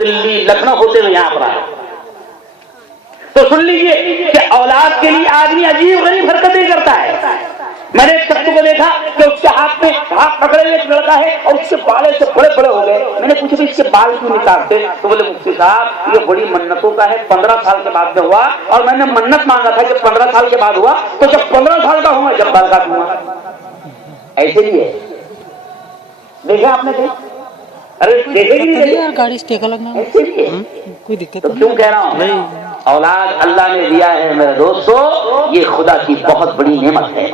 دلی لکھنؤ ہوتے ہوئے یہاں پر آئے تو سن لیجیے کہ اولاد کے لیے آدمی عجیب غریب حرکتیں کرتا ہے. میں نے ایک شخص کو دیکھا کہ اس کے ہاتھ میں ہاتھ پکڑے ہوئے ایک لڑکا ہے اور اس کے بال سے بڑے بڑے ہو گئے. میں نے پوچھا اس کے بال کیوں نکالتے؟ تو بولے مفتی صاحب یہ بڑی منتوں کا ہے، 15 سال کے بعد میں ہوا اور میں نے منت مانگا تھا کہ 15 سال کے بعد ہوا تو جب 15 سال کا ہوا جب بال کاٹوں. ایسے ہی ہے. دیکھا آپ نے کہیں؟ ارے دیکھے گی گاڑی اسٹیکر لگنا کوئی دقت تو کیوں کہہ رہا ہوں؟ اولاد اللہ نے دیا ہے میرے دوستو، یہ خدا کی بہت بڑی نعمت ہے.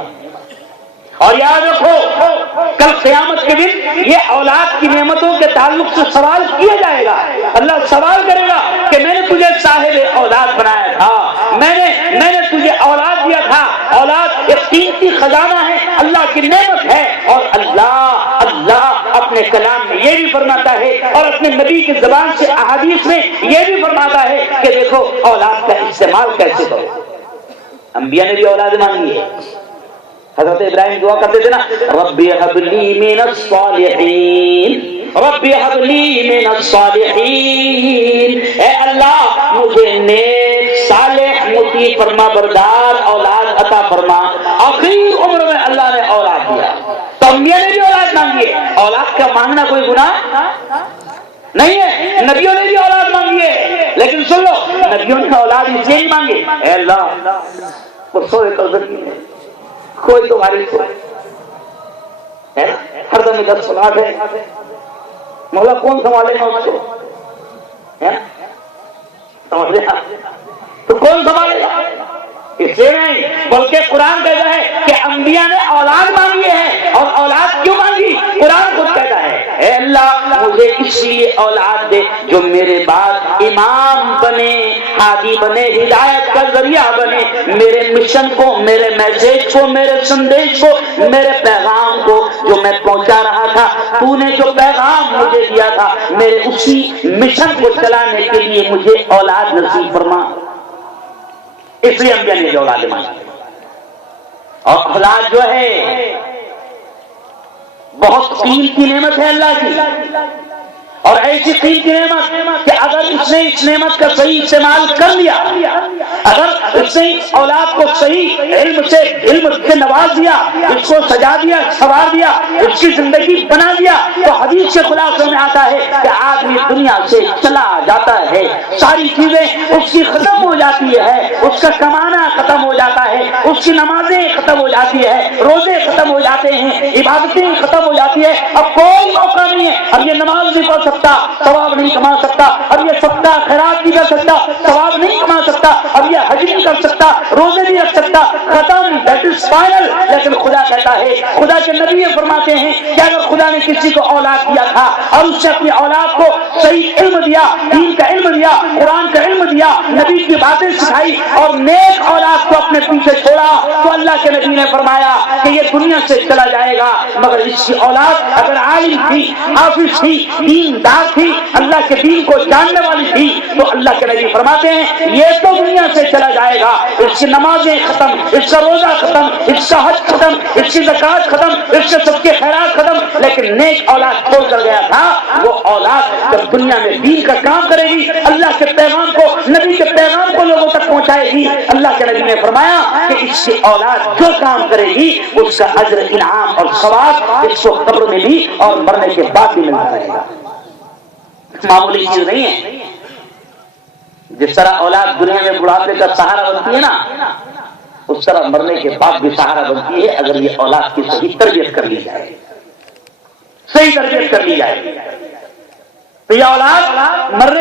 اور یاد رکھو کل قیامت کے دن یہ اولاد کی نعمتوں کے تعلق سے سوال کیا جائے گا. اللہ سوال کرے گا کہ میں نے تجھے صاحب اولاد بنایا تھا، میں نے تجھے اولاد دیا تھا. اولاد ایک قیمتی خزانہ ہے، اللہ کی نعمت ہے. اور اللہ اپنے کلام میں یہ بھی فرماتا ہے اور اپنے نبی کی زبان سے احادیث میں یہ بھی فرماتا ہے کہ دیکھو اولاد کا استعمال کیسے کرو. انبیاء نے بھی اولاد مانگی ہے. حضرت ابراہیم دعا کرتے تھے نا، رب هب لي من الصالحین، رب هب لي من الصالحین، اے اللہ مجھے نیک صالح مطیع فرما بردار اولاد عطا فرما. آخری عمر میں اللہ نے اولاد دیا تو انبیاء نے بھی اولاد مانگی ہے. اولاد کا مانگنا کوئی گناہ نہیں ہے. نبیوں نے بھی اولاد مانگی ہے، لیکن سن لو نبیوں نے اولاد اس لیے نہیں مانگی اے اللہ وہ سوئے قدر کی ہے کوئی تمہاری ہے ہر دم ادھر سلاد ہے، مولا کون سنبھالے گا اس کو؟ سمجھ لیا تو کون سنبھالے گا؟ اس لیے نہیں بلکہ قرآن کہتا ہے کہ انبیاء نے اولاد مانگی ہے. اور اولاد کیوں مانگی؟ قرآن خود کہتا ہے اے اللہ مجھے اس لیے اولاد دے جو میرے بعد امام بنے، ہادی بنے، ہدایت کا ذریعہ بنے، میرے مشن کو، میرے میسج کو، میرے سندیش کو، میرے پیغام کو جو میں پہنچا رہا تھا، تو نے جو پیغام مجھے دیا تھا میرے اسی مشن کو چلانے کے لیے مجھے اولاد نصیب فرما. اس لیے انبیاء نے جو اولاد مانگی. اور اولاد جو ہے بہت قیمتی نعمت ہے اللہ کی، اور ایسی قیمتی نعمت کہ اگر اس نے اس نعمت کا صحیح استعمال کر لیا، اگر اس نے اولاد کو صحیح علم سے نواز دیا، اس کو سجا دیا، سنوار دیا، اس کی زندگی بنا دیا، تو حدیث کے خلاصے میں آتا ہے کہ آدمی دنیا سے چلا جاتا ہے، ساری چیزیں اس کی ختم ہو جاتی ہے، اس کا کمانا ختم ہو جاتا ہے، اس کی نمازیں ختم ہو جاتی ہے، روزے ختم ہو جاتے ہیں، عبادتیں ختم ہو جاتی ہے. اب کوئی موقع نہیں ہے، اب یہ نماز نہیں پڑھ سکتا، ثواب نہیں کما سکتا، اب یہ صدقہ خیرات نہیں کر سکتا، ثواب نہیں کما سکتا، اب یہ حج نہیں کر سکتا، روزے نہیں رکھ سکتا، ختم، دیٹ از فائنل. لیکن خدا کہتا ہے، خدا کے نبی فرماتے ہیں کہ اگر خدا نے کسی کو اولاد دیا تھا اور اس سے اپنی اولاد کو صحیح علم دیا، دین کا علم دیا، قرآن کا علم دیا، نبی کی باتیں سکھائی اور نیک اولاد کو اپنے پیچھے چھوڑا، تو اللہ کے نبی نے فرمایا کہ یہ دنیا سے چلا جائے گا مگر اس کی اولاد اگر عالم تھی، حافظ تھی، دیندار تھی، اللہ کے دین کو جاننے والی تھی، تو اللہ کے نبی فرماتے ہیں یہ تو دنیا سے چلا جائے گا، اس کی نمازیں ختم، اس کا روزہ ختم، اس کا حج ختم، اس کی زکات ختم، اس کے سب کے خیرات ختم، لیکن نیک اولاد چھوڑ کر گیا تھا. وہ اولاد جب دنیا میں دین کا کام کرے گی، اللہ کے پیغام کو، نبی کے پیغام کو لوگوں تک پہنچائے گی، اللہ کے نبی نے فرمایا کہ اس کی اولاد جو کام کرے گی اس کا اجر، انعام اور ثواب اس کو قبر میں بھی اور مرنے کے بعد بھی ملتا رہے گا. معمولی چیز نہیں ہے. جس طرح اولاد دنیا میں بڑھاپے کا سہارا بنتی ہے نا، اس طرح مرنے کے بعد بھی سہارا بنتی ہے اگر یہ اولاد کی صحیح تربیت کر لی جائے، صحیح تربیت کر لی جائے تو یہ اولاد مرنے